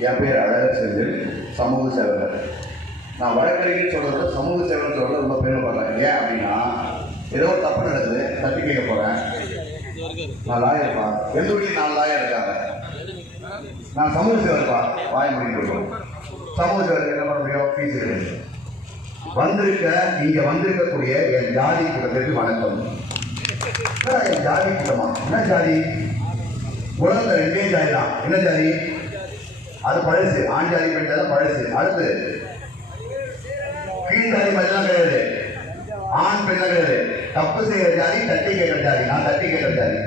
என் பேர் அழகர் செந்தில் சமூக சேவகர். நான் வழக்கறிஞர் சொல்கிறத சமூக சேவகர் சொல்கிறது ரொம்ப பெருமைப்படுறேன். ஏன் அப்படின்னா ஏதோ ஒரு தப்பு நடக்குது தட்டி கேட்க போகிறேன் நான் லாயர்ப்பா எந்த வீட்லையும் நான் லாயர் இருக்காங்க. நான் சமூக சேவர்ப்பா வாய முடிவு சமூக சேவருக்கு என்ன பண்ண முடியும் ஃபீஸ் இருக்குது வந்திருக்க இங்கே வந்திருக்கக்கூடிய என் ஜாதி கூட்டத்திற்கு வணக்கம். என் ஜாதி கூட்டமா என்ன ஜாதி? உலகத்தில் ரெண்டே ஜாதி தான். என்ன ஜாதி? அது பழசு. ஆண் ஜாதி பழசு. அடுத்து கீழ் ஜாதி மாதிரிலாம் கிடையாது. ஆண் பெண்ணா கிடையாது. தப்பு செய்யற ஜாதி தட்டி கேட்கிற ஜாதி. நான் தட்டி கேட்கிற ஜாதி.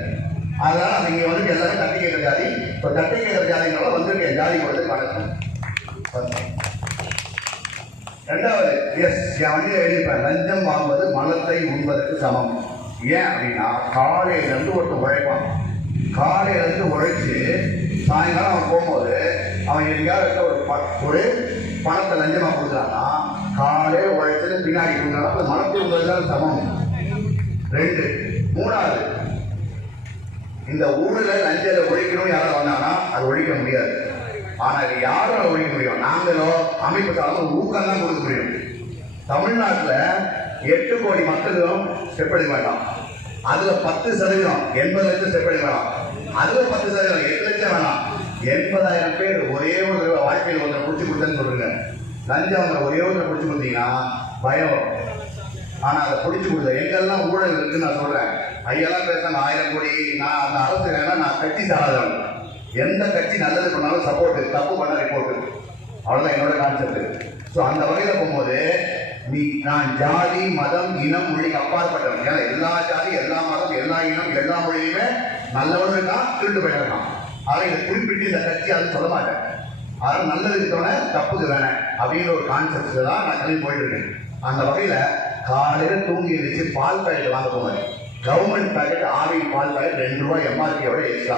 அதனால நீங்க வந்து எல்லாரும் தட்டி கேட்கிற ஜாதி. இப்போ தட்டி கேட்கிற ஜாதினால வந்திருக்க ஜாதி கொடுத்து வணக்கம் ரெண்டாவது எஸ் என் வண்டியில் எழுதிப்பேன் லஞ்சம் வாங்குவது மலத்தை உண்பதற்கு சமம். ஏன் அப்படின்னா காலையிலேருந்து ஒருத்தர் உழைப்பான். காலையில இருந்து சாயங்காலம் அவன் போகும்போது அவன் எங்கேயாவது ஒரு ப- ஒரு பணத்தை லஞ்சமாக கொடுக்குறான்னா காலையில உழைச்சது பின்னாடி கொடுக்குறான்னா அது மலத்தை சமம். ரெண்டு. மூணாவது இந்த ஊரில் லஞ்சத்தை ஒழிக்கணும் யாராவது வந்தாங்கன்னா அது ஒழிக்க முடியாது. ஆனால் இது யாரும் அதை ஒழிக்க முடியும்? நாங்களோ அமைப்பு சார்ந்த ஊக்கம் தான் கொடுக்க முடியும். தமிழ்நாட்டில் எட்டு கோடி மக்களும் ஸ்டெப் எடுக்க வேண்டாம். அதில் பத்து சதவீதம் எண்பது லட்சம் ஸ்டெப் எடுக்க வேண்டாம். அதுல பத்து சதவீதம் எட்டு லட்சம் வேணாம். எண்பதாயிரம் பேர் ஒரே ஒரு தடவை வாழ்க்கையில் ஒன்றை பிடிச்சி கொடுத்தேன்னு சொல்லுங்க. லஞ்சம் அவங்க ஒரே ஒருத்தரை பிடிச்சி கொடுத்தீங்கன்னா பயம் ஆனால் அதை பிடிச்சி கொடுத்த எங்கெல்லாம் ஊழல் இருக்குன்னு நான் சொல்றேன். ஐயெல்லாம் பேசுறாங்க ஆயிரம் கோடி நான் அந்த அரசு வேணா நான் கட்சி சாராதவன் எந்த கட்சி நல்லது பண்ணாலும் சப்போர்ட் தப்பு பண்ண ரிப்போர்ட் அவ்வளோதான் என்னோட கான்செப்ட் ஸோ அந்த வகையில் போகும்போது நீ நான் ஜாதி மதம் இனம் மொழி அப்பாற்பட்டவன். ஏன்னா எல்லா ஜாதி எல்லா மதம் எல்லா இனம் எல்லா மொழியுமே நல்லவனும் இருக்கான் திருட்டு போயிருக்கான் ஆனா இதை குறிப்பிட்டு இந்த கட்சி அது சொல்ல மாட்டேன். அதனால நல்லது இருக்கவன தப்புக்கு வேணாம் அப்படிங்கிற ஒரு கான்செப்ட்ல தான் நான் கிளம்பி போயிட்டு இருக்கேன். அந்த வகையில் காலையில் தூங்கி எழுந்திரிச்சு பால் பேக்கெட் வாங்க போவேன். கவர்மெண்ட் பாக்கெட் ஆவி பால் பேக்கெட் ரெண்டு ரூபாய் எம்ஆர்பியோட எக்ஸ்ட்ரா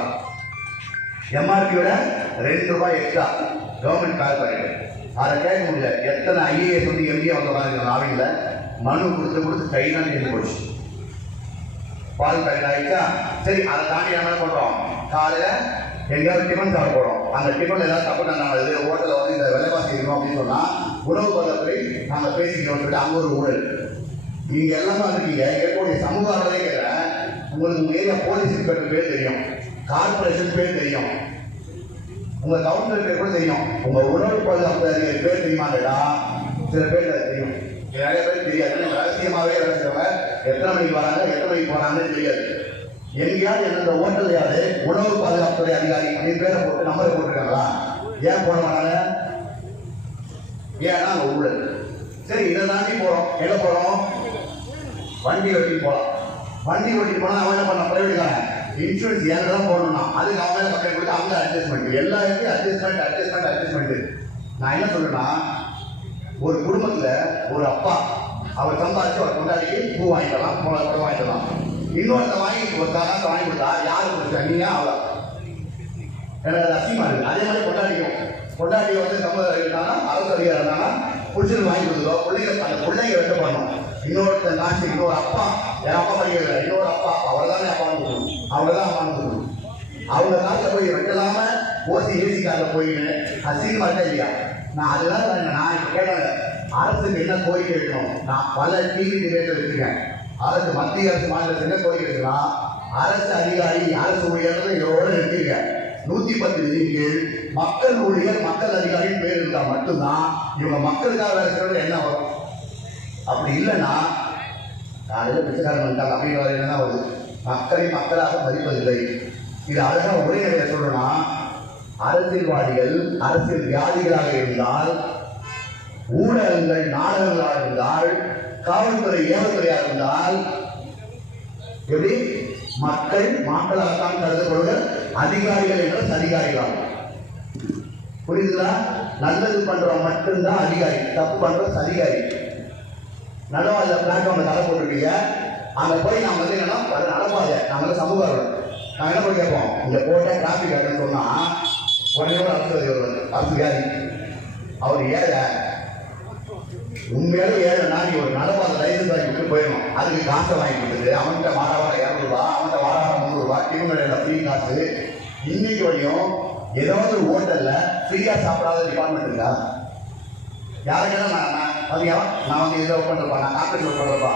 எம்ஆர்பியோட ரெண்டு ரூபாய் எக்ஸ்ட்ரா கவர்மெண்ட் பால் பாக்கெட் அதை கேட்க முடியல. எத்தனை ஐஏஎஸ் வந்து எம்பிஏ வந்து உட்காந்துருக்காங்க ஆவியில். மனு கொடுத்து கொடுத்து கை தான் நின்று போச்சு. பால் பாக்கெட் சரி அதை தாண்டி நம்ம என்ன பண்றோம்? காலையில எங்கேயாவது டிஃபன் சாப்பிட போறோம். அந்த டிஃபன் ஏதாவது தப்பு நான் இது ஹோட்டலில் வந்து இந்த விலைவாசி இருக்கணும் அப்படின்னு சொன்னா உணவு பதத்தை நாங்கள் பேசிக்கணும்னு சொல்லிட்டு அங்கே ஒரு ஊழல். நீங்க எல்லாமே இருக்கீங்க. இருக்கக்கூடிய சமூக அளவே கேட்கிறேன் உங்களுக்கு உங்க ஏரியா போலீஸ் இன்ஸ்பெக்டர் பேர் தெரியும். கார்பரேஷன் பேர் தெரியும். உங்க கவுன்சிலர் பேர் கூட தெரியும். உங்க உணவு பாதுகாப்பு அதிகாரி பேர் தெரியுமா கேட்டா சில பேர் அது தெரியும். நிறைய பேர் தெரியாது. ஏன்னா ரகசியமாவே இருக்கிறவங்க எத்தனை மணிக்கு வராங்க எத்தனை மணிக்கு போறாங்கன்னு தெரியாது. எங்கேயாவது எந்தெந்த ஹோட்டலையாவது உணவு பாதுகாப்புத்துறை அதிகாரி அப்படின்னு பேரை போட்டு நம்பரை போட்டிருக்காங்களா? ஏன் போட மாட்டாங்க? ஏன்னா அங்கே ஊழல் சரி இதை தாண்டி போகிறோம் எங்கே போகிறோம் வண்டி ஓட்டிட்டு போகலாம் வண்டி ஓட்டிட்டு போனால் அவன் என்ன பண்ண? பிரைவேட்காரன் இன்சூரன்ஸ் ஏன் தான் போடணும்னா அதுக்கு அவன் மேல கம்ப்ளைண்ட் கொடுத்து அவங்க அட்ஜஸ்ட்மெண்ட் எல்லா இடத்தையும் அட்ஜஸ்ட்மெண்ட் அட்ஜஸ்ட்மெண்ட் அட்ஜஸ்ட்மெண்ட் நான் என்ன சொல்றேன்னா ஒரு குடும்பத்தில் ஒரு அப்பா அவர் சம்பாதிச்சு ஒரு கொண்டாடிக்கு பூ வாங்கிக்கலாம் போன கூட வாங்கிக்கலாம். இன்னொருத்த வாங்கி ஒரு வாங்கி கொடுத்தா யாரு கொடுத்தா? நீயா அவ்வளோ எனக்கு அது அசிங்கமா இருக்கு. அதே மாதிரி கொண்டாடிக்கும் கொண்டாடி வந்து சம்பளம் இருந்தானா அரசு அதிகாரம் இருந்தானா புடிச்சது வாங்கி கொடுத்தோ பிள்ளைங்க அந்த பிள்ளைங்க வெட்ட பண்ணணும் இன்னொருத்த நாட்டு இன்னொரு அப்பா என் அப்பா படிக்கிறது இன்னொரு அப்பா அவர் தானே அப்பா கொடுக்கணும் அவங்க தான் அப்பா கொடுக்கணும் அவங்க காலத்தில் போய் வெட்டலாம ஓசி ஏசி காரில் போயின்னு அசிங்கமா இல்லையா? நான் அதெல்லாம் நான் இப்போ இப்ப அரசுக்கு என்ன கோரிக்கை வைக்கணும்? நான் பல டிவி டிபேட் இருக்கிறேன் அரசு மத்திய அரசு மாநிலத்தில் என்ன கோரிக்கை வைக்கலாம் அரசு அதிகாரி அரசு ஊழியர்கள் இதோட நிறுத்திருக்க நூத்தி பத்து விதியின் கீழ் மக்கள் ஊழியர் மக்கள் அதிகாரின்னு பேர் இருந்தா மட்டும்தான் இவங்க மக்களுக்காக வேலை செய்யறது என்ன வரும் அப்படி இல்லைன்னா காலையில் பிச்சைக்காரன் வந்துட்டாங்க அப்படிங்கிற என்ன தான் வருது மக்களை மக்களாக மதிப்பதில்லை. இது அழகாக ஒரே சொல்லணும்னா அரசியல்வாதிகள் அரசியல் வியாதிகளாக இருந்தால் ஊடகங்கள் நாடகங்களாக இருந்தால் காவல்துறை ஏவத்துறையாக இருந்தால் எப்படி? மக்கள் மாக்களாகத்தான் கருதப்படுவது அதிகாரிகள் என்ற அதிகாரிகளாகும். புரியுதுங்களா? நல்லது பண்றவன் மட்டும்தான் அதிகாரி. தப்பு பண்றது அதிகாரி. நலவாத பிளாட்ஃபார்ம்ல தலை போட்டிருக்கீங்க. அங்க போய் நம்ம வந்து என்னன்னா அது நடப்பாத நம்ம வந்து சமூக நாங்கள் என்ன போய் கேட்போம்? இங்க போட்ட டிராஃபிக் ஆகுன்னு சொன்னா உடனே ஒரு அரசு அதிகாரி. அவர் ஏழை. உண்மையாலே ஏழு நாளைக்கு ஒரு நடப்பாத லைசன்ஸ் வாங்கி போயிடும் அதுக்கு காசை வாங்கி கொடுத்துட்டு அவன்கிட்ட வார வாரம் இரநூறுபா அவன்கிட்ட வார வாரம் முந்நூறுபா டிஃபன் ஃப்ரீ காசு. இன்னைக்கு வரையும் ஏதாவது ஒரு ஹோட்டலில் ஃப்ரீயாக சாப்பிடாத டிபார்ட்மெண்ட் இருக்கா? யாருக்கெல்லாம் நான் நான் பாத்தீங்களா? நான் வந்து இதை ஒர்க் பண்ணுறப்பா நான் கார்பரேட் ஒர்க் பண்ணுறப்பா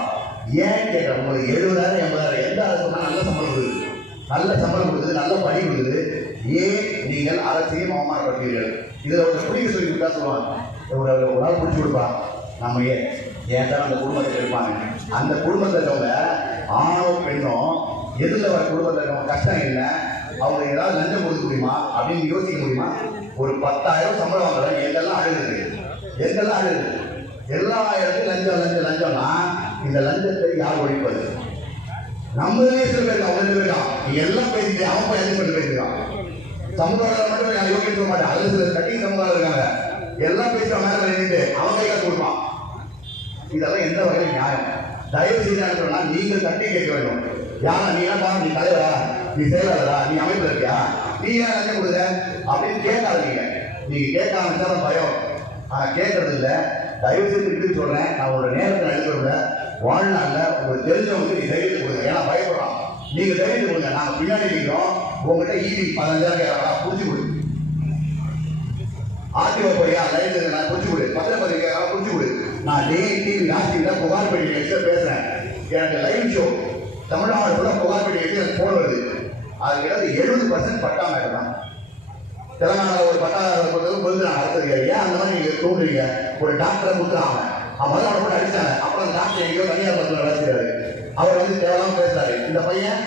ஏன் கேட்குறேன் உங்களுக்கு எழுபதாயிரம் எண்பதாயிரம் எந்த அரசு நல்ல சம்பளம் கொடுக்குது? நல்ல சம்பளம் கொடுக்குது நல்ல பணி கொடுக்குது. ஏன் நீங்கள் அரசையும் அவமானப்படுத்தீர்கள் இதில் ஒரு பிடிக்க சொல்லி கொடுத்தா சொல்லுவாங்க. ஒரு ஒரு நாள் பிடிச்சி கொடுப்பா நம்ம ஏன் அந்த குடும்பத்தில் இருப்பாங்க? அந்த குடும்பத்தில் இருக்கவங்க ஆணோ பெண்ணோ எதில் வர குடும்பத்தில் இருக்கவங்க கஷ்டம் இல்லை. அவங்க ஏதாவது லஞ்சம் கொடுக்க முடியுமா? அப்படின்னு யோசிக்க முடியுமா? ஒரு பத்தாயிரம் சம்பளம் வாங்குறவங்க எங்கெல்லாம் அழுகுது எங்கெல்லாம் அழுகுது எல்லா இடத்துலையும் லஞ்சம் லஞ்சம் லஞ்சம்னா இந்த லஞ்சத்தை யார் ஒழிப்பது? நம்ம சில பேர் அவங்க ரெண்டு பேர் இருக்கான். நீ எல்லாம் பேசிட்டு அவன் போய் எதுவும் பண்ணி பேசிருக்கான் சமுதாயம் மட்டும் யோகிக்க மாட்டேன். அதுல சில கட்டி சமுதாயம் இருக்காங்க. எல்லாம் பேசுகிற மேலே நின்றுட்டு அவன் கையில் கொடுப்பான். இதெல்லாம் எந்த வகையில் நியாயம். தயவு செய்து என்ன நீங்கள் தட்டி கேட்க வேண்டும். யாரா நீ என்ன நீ தலைவரா? நீ செயலாளரா? நீ அமைப்பு இருக்கியா? நீ ஏன் லஞ்சம் கொடுக்குற? அப்படின்னு கேட்காதீங்க. நீங்க கேட்க ஆரம்பிச்சாலும் பயம். ஆனா கேட்கறது இல்லை. தயவு செய்து இப்படி சொல்றேன். நான் ஒரு நேரத்தில் எடுக்கிறத வாழ்நாளில் உங்களுக்கு தெரிஞ்சவங்களுக்கு நீ தைரியத்தை கொடுங்க. ஏன்னா பயப்படுறான் நீங்க தைரியத்தை கொடுங்க. நாங்கள் பின்னாடி நிற்கிறோம் உங்ககிட்ட ஈபி பதினஞ்சாயிரம் கேட்கலாம் புரிஞ்சு கொடு. ஆர்டிஓ போறியா? லைன் நான் புரிஞ்சு கொடு. பத்திரப்பதிவு பதிவு நான் டெய்லி டிவி ராசியில் புகார் பெட்டி பேசுகிறேன் எனக்கு லைவ் ஷோ தமிழ்நாடு ஃபுல்லாக புகார் பெட்டி எனக்கு ஃபோன் வருது. அது கிட்ட எழுபது பர்சன்ட் பட்டா மேடம். தான் ஒரு பட்டா கொடுத்தது கொடுத்துறாங்க அடுத்தது ஏன் அந்த மாதிரி நீங்கள் தூண்டுறீங்க? ஒரு டாக்டரை கொடுத்துறாங்க அவன் முதல்ல அவனை போட்டு அடித்தாங்க அப்புறம் அந்த டாக்டர் எங்கேயோ தனியார் மருத்துவ நடத்துகிறாரு அவர் வந்து தேவையில்லாம பேசுறாரு. இந்த பையன்